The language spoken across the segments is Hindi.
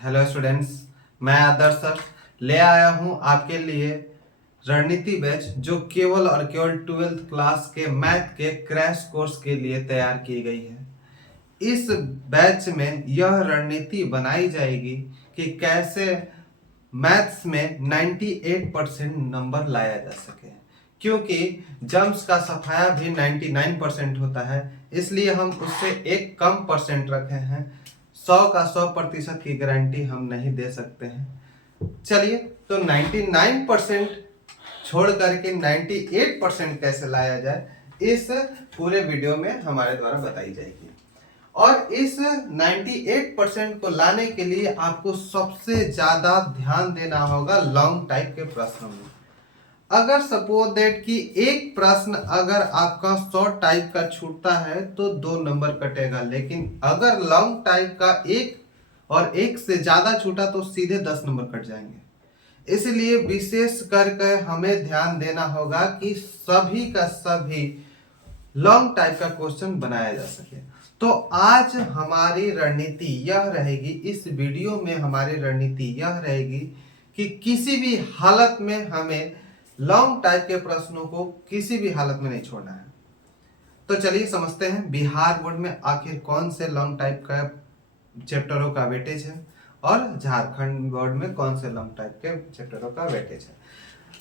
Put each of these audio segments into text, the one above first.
हेलो स्टूडेंट्स, मैं आदर्श सर ले आया हूं आपके लिए रणनीति बैच जो केवल और केवल 12th क्लास के मैथ के क्रैश कोर्स के लिए तैयार की गई है। इस बैच में यह रणनीति बनाई जाएगी कि कैसे मैथ्स में 98% नंबर लाया जा सके, क्योंकि जम्स का सफाया भी 99% होता है, इसलिए हम उससे एक कम परसेंट रखे हैं। 100 का 100% की गारंटी हम नहीं दे सकते हैं। चलिए, तो 99% छोड़ करके 98% कैसे लाया जाए, इस पूरे वीडियो में हमारे द्वारा बताई जाएगी। और इस 98% को लाने के लिए आपको सबसे ज्यादा ध्यान देना होगा लॉन्ग टाइप के प्रश्नों में। अगर सपोज दैट कि एक प्रश्न अगर आपका शॉर्ट टाइप का छूटता है तो 2 नंबर कटेगा, लेकिन अगर लॉन्ग टाइप का एक और एक से ज्यादा छूटा तो सीधे 10 नंबर कट जाएंगे। इसलिए विशेष करके हमें ध्यान देना होगा कि सभी का सभी लॉन्ग टाइप का क्वेश्चन बनाया जा सके। तो आज हमारी रणनीति यह रहेगी, इस वीडियो में हमारी रणनीति यह रहेगी कि किसी भी हालत में हमें लॉन्ग टाइप के प्रश्नों को किसी भी हालत में नहीं छोड़ना है। तो चलिए समझते हैं बिहार बोर्ड में आखिर कौन से लॉन्ग टाइप का चैप्टरों का वेटेज है और झारखंड बोर्ड में कौन से लॉन्ग टाइप के चैप्टरों का वेटेज है।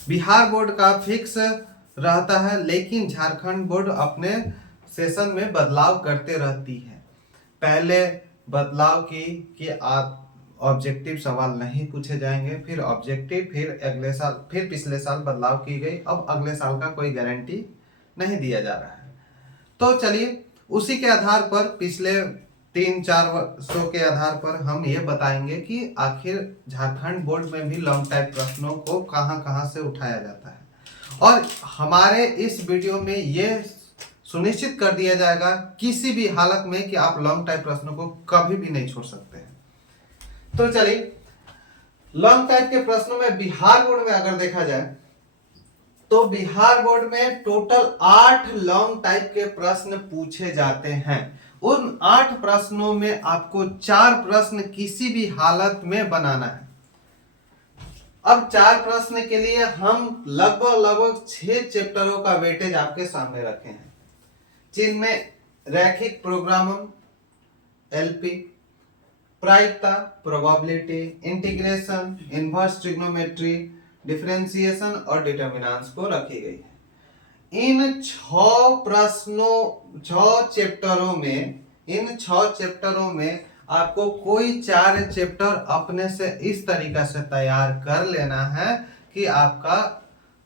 बिहार बोर्ड का फिक्स रहता है, लेकिन झारखंड बोर्ड अपने सेशन में बदलाव करते रहती है। पहले बदलाव की कि आप ऑब्जेक्टिव सवाल नहीं पूछे जाएंगे, फिर ऑब्जेक्टिव, फिर अगले साल, फिर पिछले साल बदलाव की गई, अब अगले साल का कोई गारंटी नहीं दिया जा रहा है। तो चलिए उसी के आधार पर पिछले 3-4 वर्षों के आधार पर हम ये बताएंगे कि आखिर झारखंड बोर्ड में भी लॉन्ग टाइप प्रश्नों को कहां कहां से उठाया जाता है। और हमारे इस वीडियो में ये सुनिश्चित कर दिया जाएगा किसी भी हालत में कि आप लॉन्ग टाइप प्रश्नों को कभी भी नहीं छोड़ सकते हैं। तो चलिए, लॉन्ग टाइप के प्रश्नों में बिहार बोर्ड में अगर देखा जाए तो बिहार बोर्ड में टोटल 8 लॉन्ग टाइप के प्रश्न पूछे जाते हैं। उन 8 प्रश्नों में आपको 4 प्रश्न किसी भी हालत में बनाना है। अब 4 प्रश्न के लिए हम लगभग 6 चैप्टरों का वेटेज आपके सामने रखे हैं, जिनमें रैखिक प्रोग्रामम एलपी, प्रायिकता probability, integration, inverse trigonometry, differentiation और डिटरमिनेंट्स को रखी गई है। इन 6 चैप्टरों में आपको कोई 4 चैप्टर अपने से इस तरीका से तैयार कर लेना है कि आपका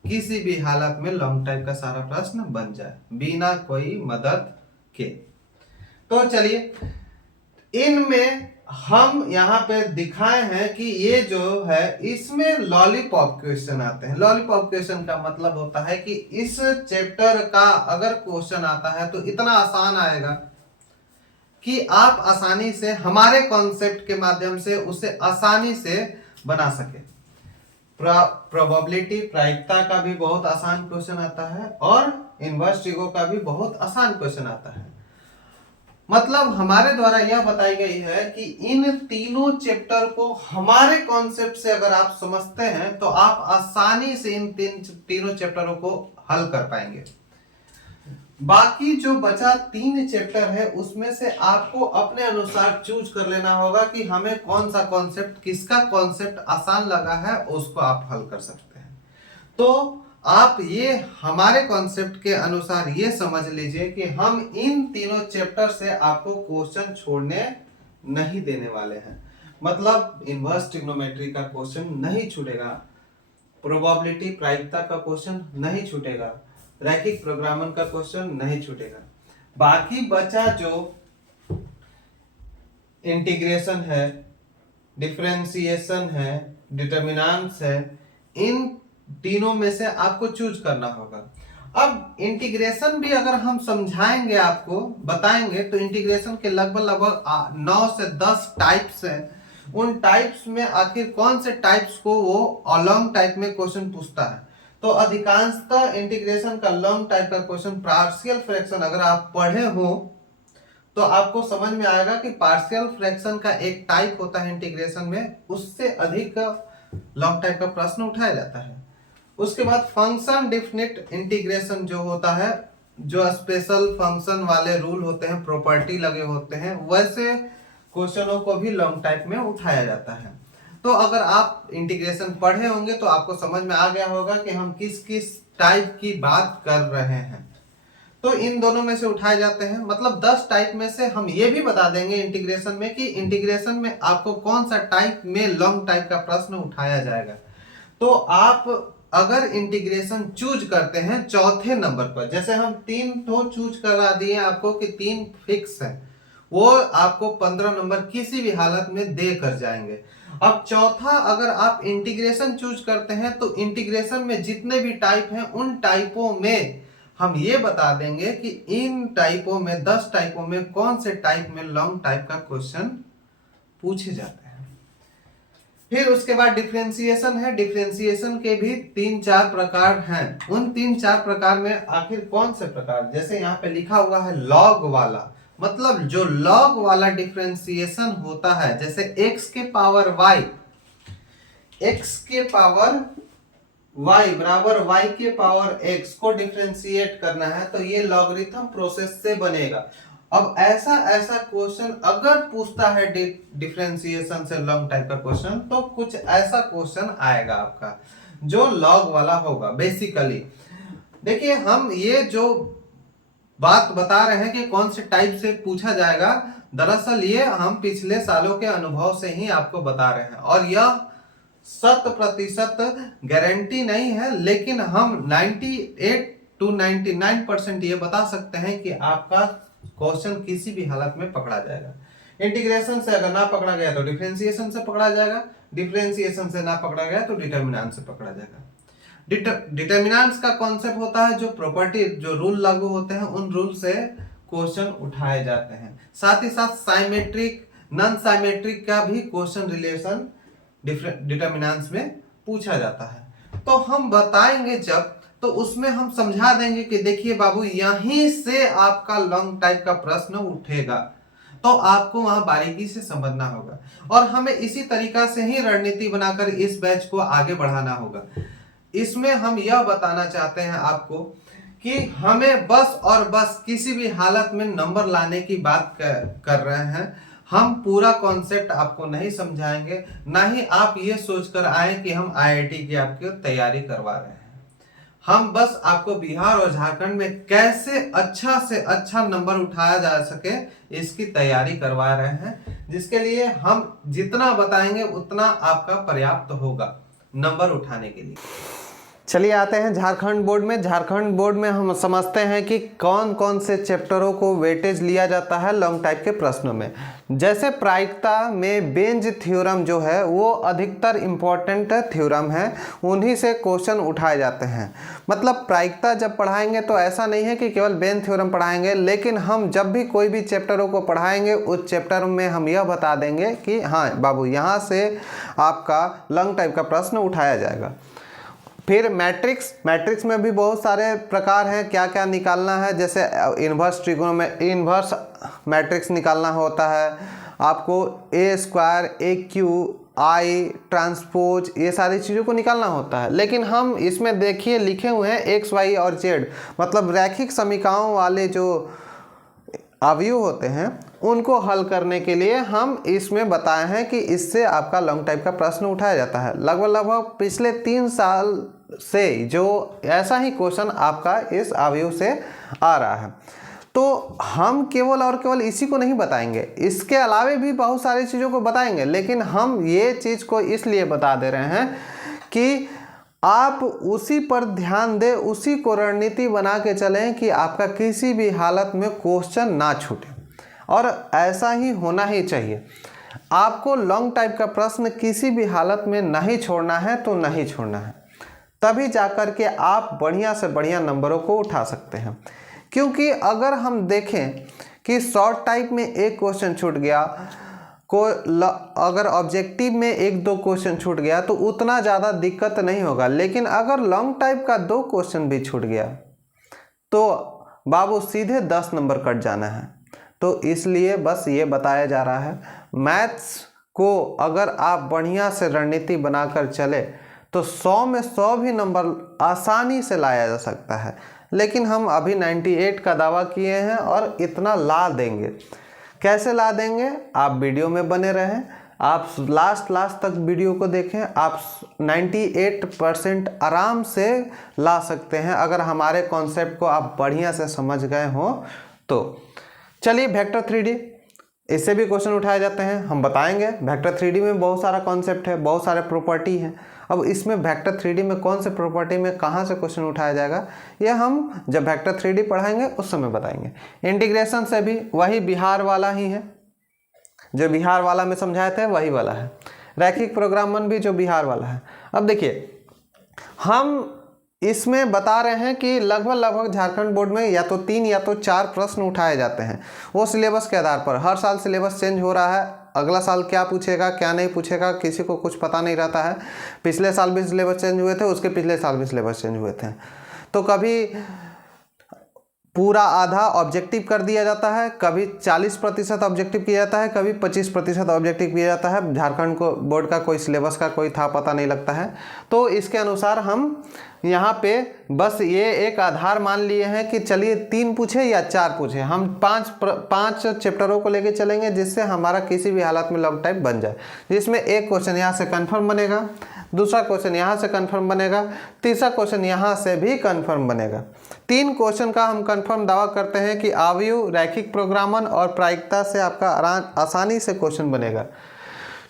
किसी भी हालत में लॉन्ग टाइप का सारा प्रश्न बन जाए बिना कोई मदद के। तो चलिए, इनमें हम यहाँ पे दिखाए हैं कि ये जो है इसमें लॉलीपॉप क्वेश्चन आते हैं। लॉलीपॉप क्वेश्चन का मतलब होता है कि इस चैप्टर का अगर क्वेश्चन आता है तो इतना आसान आएगा कि आप आसानी से हमारे कॉन्सेप्ट के माध्यम से उसे आसानी से बना सके। प्रोबेबिलिटी प्रायिकता का भी बहुत आसान क्वेश्चन आता है और इनवर्स ट्रिगो का भी बहुत आसान क्वेश्चन आता है। मतलब हमारे द्वारा यह बताई गई है कि इन तीनों चैप्टर को हमारे कॉन्सेप्ट से अगर आप समझते हैं तो आप आसानी से इन तीनों चैप्टरों को हल कर पाएंगे। बाकी जो बचा 3 चैप्टर है उसमें से आपको अपने अनुसार चूज कर लेना होगा कि हमें कौन सा कॉन्सेप्ट, किसका कॉन्सेप्ट आसान लगा है, उसको आप हल कर सकते हैं। तो आप ये हमारे कॉन्सेप्ट के अनुसार ये समझ लीजिए कि हम इन तीनों चैप्टर से आपको क्वेश्चन छोड़ने नहीं देने वाले हैं। मतलब इनवर्स ट्रिग्नोमेट्री का क्वेश्चन नहीं छूटेगा, प्रोबेबिलिटी प्रायिकता का क्वेश्चन नहीं छूटेगा, रैखिक प्रोग्रामन का क्वेश्चन नहीं छूटेगा। बाकी बचा जो इंटीग्रेशन है, डिफरेंशिएशन है, डिटरमिनेंट्स है, इन तीनों में से आपको चूज करना होगा। अब इंटीग्रेशन भी अगर हम समझाएंगे, आपको बताएंगे, तो इंटीग्रेशन के लगभग 9 से 10 टाइप्स हैं। उन टाइप्स में आखिर कौन से टाइप्स को वो लॉन्ग टाइप में क्वेश्चन पूछता है। तो अधिकांशतः इंटीग्रेशन का लॉन्ग टाइप का क्वेश्चन पार्शियल फ्रैक्शन अगर आप पढ़े हो तो आपको समझ में आएगा कि पार्शियल फ्रैक्शन का एक टाइप होता है इंटीग्रेशन में, उससे अधिक लॉन्ग टाइप का प्रश्न उठाया जाता है। उसके बाद फंक्शन डिफिनिट इंटीग्रेशन जो होता है, जो स्पेशल फंक्शन वाले रूल होते हैं, प्रॉपर्टी लगे होते हैं, वैसे क्वेश्चनों को भी लॉन्ग टाइप में उठाया जाता है। तो अगर आप इंटीग्रेशन पढ़े होंगे तो आपको समझ में आ गया होगा कि हम किस किस टाइप की बात कर रहे हैं। तो इन दोनों में से उठाए जाते हैं, मतलब 10 टाइप में से हम ये भी बता देंगे इंटीग्रेशन में कि इंटीग्रेशन में आपको कौन सा टाइप में लॉन्ग टाइप का प्रश्न उठाया जाएगा। तो आप अगर इंटीग्रेशन चूज करते हैं चौथे नंबर पर, जैसे हम 3 तो चूज करा दिए आपको कि 3 फिक्स है, वो आपको 15 नंबर किसी भी हालत में दे कर जाएंगे। अब चौथा अगर आप इंटीग्रेशन चूज करते हैं तो इंटीग्रेशन में जितने भी टाइप हैं उन टाइपों में हम ये बता देंगे कि इन टाइपों में 10 टाइपों में कौन से टाइप में लॉन्ग टाइप का क्वेश्चन पूछे जाते हैं। फिर उसके बाद डिफरेंशिएशन है। डिफरेंशिएशन के भी 3-4 प्रकार हैं। उन 3-4 प्रकार में आखिर कौन से प्रकार, जैसे यहाँ पे लिखा हुआ है लॉग वाला, मतलब जो लॉग वाला डिफरेंशिएशन होता है, जैसे x के पावर y, x के पावर y बराबर y के पावर x को डिफरेंशिएट करना है तो ये लॉगरिथम प्रोसेस से बनेगा। अब ऐसा क्वेश्चन अगर पूछता है डिफरेंशिएशन से लॉन्ग टाइप का क्वेश्चन, तो कुछ ऐसा क्वेश्चन आएगा आपका जो लॉग वाला होगा। बेसिकली देखिए, हम ये जो बात बता रहे हैं कि कौन से टाइप से पूछा जाएगा, दरअसल ये हम पिछले सालों के अनुभव से ही आपको बता रहे हैं, और यह 100% गारंटी नहीं है, लेकिन हम 98 to 99% ये बता सकते हैं कि आपका क्वेश्चन किसी भी हालत में पकड़ा जाएगा। इंटीग्रेशन से अगर ना पकड़ा गया तो डिफरेंशिएशन से पकड़ा जाएगा, डिफरेंशिएशन से ना पकड़ा गया तो डिटर्मिनेंट से पकड़ा जाएगा। डिटर्मिनेंट्स का कॉन्सेप्ट होता है जो प्रॉपर्टी, जो रूल लागू होते हैं, उन रूल से क्वेश्चन उठाए जाते हैं। साथ ही साथ साइमेट्रिक, नॉन साइमेट्रिक का भी क्वेश्चन रिलेशन डिटर्मिनेंट्स में पूछा जाता है। तो हम बताएंगे जब, तो उसमें हम समझा देंगे कि देखिए बाबू, यहीं से आपका लॉन्ग टाइप का प्रश्न उठेगा, तो आपको वहां बारीकी से समझना होगा, और हमें इसी तरीका से ही रणनीति बनाकर इस बैच को आगे बढ़ाना होगा। इसमें हम यह बताना चाहते हैं आपको कि हमें बस और बस किसी भी हालत में नंबर लाने की बात कर रहे हैं। हम पूरा कॉन्सेप्ट आपको नहीं समझाएंगे, ना ही आप ये सोचकर आए कि हम आईआईटी की आपकी तैयारी करवा रहे हैं। हम बस आपको बिहार और झारखंड में कैसे अच्छा से अच्छा नंबर उठाया जा सके इसकी तैयारी करवा रहे हैं, जिसके लिए हम जितना बताएंगे उतना आपका पर्याप्त होगा नंबर उठाने के लिए। चलिए आते हैं झारखंड बोर्ड में। झारखंड बोर्ड में हम समझते हैं कि कौन कौन से चैप्टरों को वेटेज लिया जाता है लॉन्ग टाइप के प्रश्नों में। जैसे प्रायिकता में बेंज थ्योरम जो है वो अधिकतर इम्पोर्टेंट थ्योरम है, उन्हीं से क्वेश्चन उठाए जाते हैं। मतलब प्रायिकता जब पढ़ाएंगे तो ऐसा नहीं है कि केवल बेंज थ्योरम पढ़ाएंगे, लेकिन हम जब भी कोई भी चैप्टरों को पढ़ाएंगे उस चैप्टर में हम यह बता देंगे कि हाँ बाबू, यहाँ से आपका लॉन्ग टाइप का प्रश्न उठाया जाएगा। फिर मैट्रिक्स में भी बहुत सारे प्रकार हैं, क्या क्या निकालना है। जैसे इन्वर्स मैट्रिक्स निकालना होता है आपको, ए स्क्वायर, ए क्यू, आई ट्रांसपोज, ये सारी चीज़ों को निकालना होता है। लेकिन हम इसमें देखिए लिखे हुए हैं एक्स, वाई और जेड, मतलब रैखिक समीकरणों वाले जो अवयव होते हैं उनको हल करने के लिए हम इसमें बताए हैं कि इससे आपका लॉन्ग टाइप का प्रश्न उठाया जाता है। लगभग पिछले 3 साल से जो ऐसा ही क्वेश्चन आपका इस अवयव से आ रहा है। तो हम केवल और केवल इसी को नहीं बताएंगे, इसके अलावे भी बहुत सारी चीज़ों को बताएंगे, लेकिन हम ये चीज़ को इसलिए बता दे रहे हैं कि आप उसी पर ध्यान दें, उसी को रणनीति बना के चलें कि आपका किसी भी हालत में क्वेश्चन ना छूटे, और ऐसा ही होना ही चाहिए। आपको लॉन्ग टाइप का प्रश्न किसी भी हालत में नहीं छोड़ना है तो नहीं छोड़ना है, तभी जाकर के आप बढ़िया से बढ़िया नंबरों को उठा सकते हैं। क्योंकि अगर हम देखें कि शॉर्ट टाइप में एक क्वेश्चन छूट गया, अगर ऑब्जेक्टिव में 1-2 क्वेश्चन छूट गया तो उतना ज़्यादा दिक्कत नहीं होगा, लेकिन अगर लॉन्ग टाइप का 2 क्वेश्चन भी छूट गया तो बाबू सीधे 10 नंबर कट जाना है। तो इसलिए बस ये बताया जा रहा है। मैथ्स को अगर आप बढ़िया से रणनीति बनाकर चले तो 100 में 100 भी नंबर आसानी से लाया जा सकता है, लेकिन हम अभी 98 का दावा किए हैं और इतना ला देंगे। कैसे ला देंगे, आप वीडियो में बने रहें, आप लास्ट तक वीडियो को देखें, आप 98% आराम से ला सकते हैं अगर हमारे कॉन्सेप्ट को आप बढ़िया से समझ गए हो तो। चलिए वेक्टर 3D, इससे भी क्वेश्चन उठाए जाते हैं, हम बताएंगे। वेक्टर 3D में बहुत सारा कॉन्सेप्ट है, बहुत सारे प्रॉपर्टी हैं। अब इसमें वेक्टर 3D में कौन से प्रॉपर्टी में कहाँ से क्वेश्चन उठाया जाएगा, ये हम जब वेक्टर 3D पढ़ाएंगे उस समय बताएंगे। इंटीग्रेशन से भी वही बिहार वाला ही है, जो बिहार वाला में समझाए थे वही वाला है। रैखिक प्रोग्रामन भी जो बिहार वाला है। अब देखिए, हम इसमें बता रहे हैं कि लगभग झारखंड बोर्ड में या तो 3 या तो 4 प्रश्न उठाए जाते हैं, वो सिलेबस के आधार पर। हर साल सिलेबस चेंज हो रहा है, अगला साल क्या पूछेगा क्या नहीं पूछेगा किसी को कुछ पता नहीं रहता है। पिछले साल भी सिलेबस चेंज हुए थे, उसके पिछले साल भी सिलेबस चेंज हुए थे। तो कभी पूरा आधा ऑब्जेक्टिव कर दिया जाता है, कभी 40% ऑब्जेक्टिव किया जाता है, कभी 25% ऑब्जेक्टिव किया जाता है। झारखंड को बोर्ड का कोई सिलेबस का कोई था पता नहीं लगता है। तो इसके अनुसार हम यहाँ पे बस ये एक आधार मान लिए हैं कि चलिए 3 पूछे या 4 पूछे, हम 5 चैप्टरों को लेके चलेंगे जिससे हमारा किसी भी हालत में लॉग टाइप बन जाए, जिसमें एक क्वेश्चन यहाँ से कन्फर्म बनेगा, दूसरा क्वेश्चन यहाँ से कंफर्म बनेगा, तीसरा क्वेश्चन यहाँ से भी कंफर्म बनेगा। 3 क्वेश्चन का हम कंफर्म दावा करते हैं कि आव्यूह, रैखिक प्रोग्रामन और प्रायिकता से आपका आसानी से क्वेश्चन बनेगा।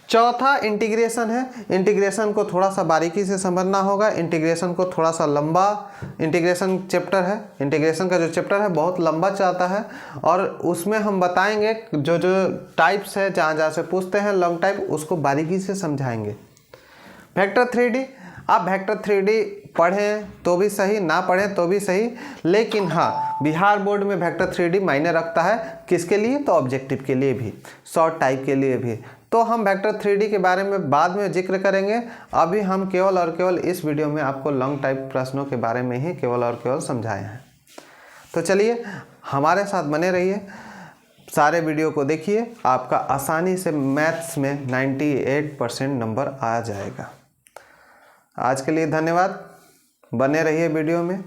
चौथा इंटीग्रेशन है। इंटीग्रेशन को थोड़ा सा बारीकी से समझना होगा, इंटीग्रेशन को थोड़ा सा लंबा इंटीग्रेशन चैप्टर है। इंटीग्रेशन का जो चैप्टर है बहुत लंबा चलता है और उसमें हम बताएंगे जो टाइप्स है, जहाँ से पूछते हैं लॉन्ग टाइप, उसको बारीकी से समझाएंगे। वेक्टर 3D, आप वेक्टर 3D पढ़ें तो भी सही, ना पढ़ें तो भी सही, लेकिन हाँ बिहार बोर्ड में वेक्टर 3D मायने रखता है। किसके लिए, तो ऑब्जेक्टिव के लिए भी, शॉर्ट टाइप के लिए भी। तो हम वेक्टर 3D के बारे में बाद में जिक्र करेंगे। अभी हम केवल और केवल इस वीडियो में आपको लॉन्ग टाइप प्रश्नों के बारे में ही केवल और केवल समझाए हैं। तो चलिए हमारे साथ बने रहिए, सारे वीडियो को देखिए, आपका आसानी से मैथ्स में 98% नंबर आ जाएगा। आज के लिए धन्यवाद, बने रहिए वीडियो में।